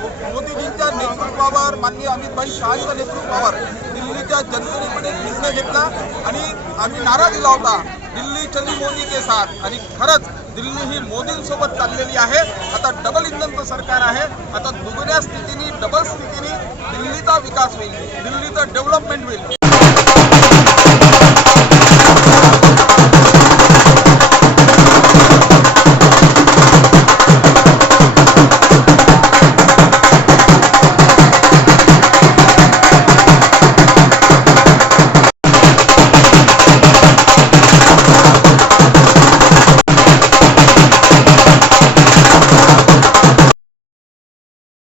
मोदीजींच्या नेतृत्वावर, माननीय अमितभाई शहांच्या नेतृत्वावर दिल्लीच्या जनतेने पण एक निर्णय घेतला आणि आम्ही नारा दिला होता, दिल्ली चली मोदी के साथ. आणि खरंच दिल्ली ही मोदींसोबत चाललेली आहे. आता डबल इंधनचं सरकार आहे. आता दुसऱ्या स्थितीने, डबल स्थितीने दिल्लीचा विकास होईल, दिल्लीचं डेव्हलपमेंट होईल.